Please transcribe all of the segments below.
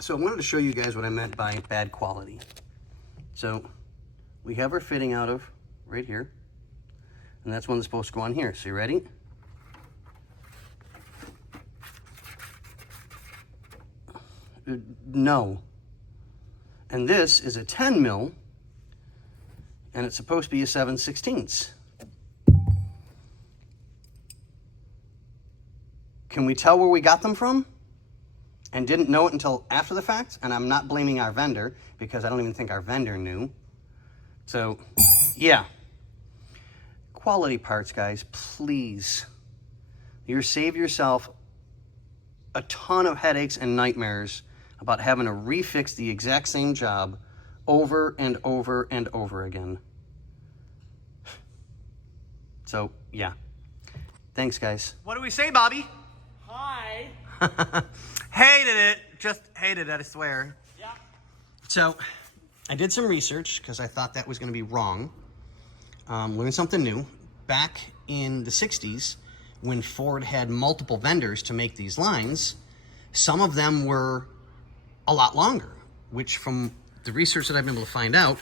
So I wanted to show you guys what I meant by bad quality. So we have our fitting out of right here, and that's one that's supposed to go on here. So you ready? No. And this is a 10 mil, and it's supposed to be a 7/16. Can we tell where we got them from? And didn't know it until after the fact? And I'm not blaming our vendor, because I don't even think our vendor knew. So, yeah. Quality parts, guys, please. You save yourself a ton of headaches and nightmares about having to refix the exact same job over and over and over again. So, yeah. Thanks, guys. What do we say, Bobby? Hi. Hated it. Just hated it, I swear. Yeah. So, I did some research because I thought that was going to be wrong. Learned something new. Back in the 60s, when Ford had multiple vendors to make these lines, some of them were a lot longer, which from the research that I've been able to find out,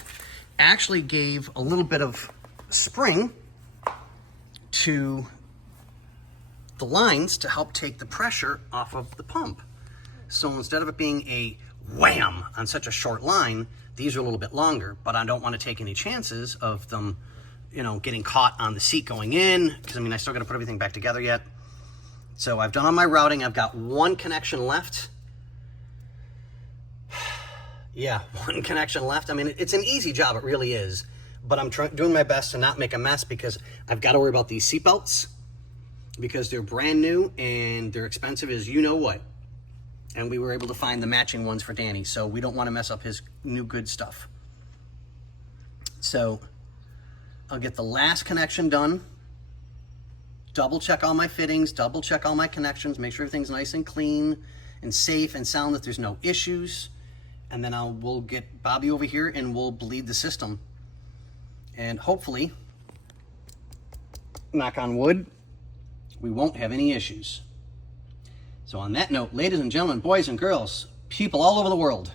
actually gave a little bit of spring to the lines to help take the pressure off of the pump. So instead of it being a wham on such a short line, these are a little bit longer, but I don't want to take any chances of them, you know, getting caught on the seat going in, because I mean, I still got to put everything back together yet. So I've done all my routing. I've got one connection left. Yeah, one connection left. I mean, it's an easy job, it really is, but I'm doing my best to not make a mess, because I've got to worry about these seat belts, because they're brand new and they're expensive as you know what. And we were able to find the matching ones for Danny, so we don't want to mess up his new good stuff. So I'll get the last connection done, double check all my fittings, double check all my connections, make sure everything's nice and clean and safe and sound, that there's no issues. And then we'll get Bobby over here and we'll bleed the system. And hopefully, knock on wood, we won't have any issues. So on that note, ladies and gentlemen, boys and girls, people all over the world,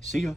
see ya.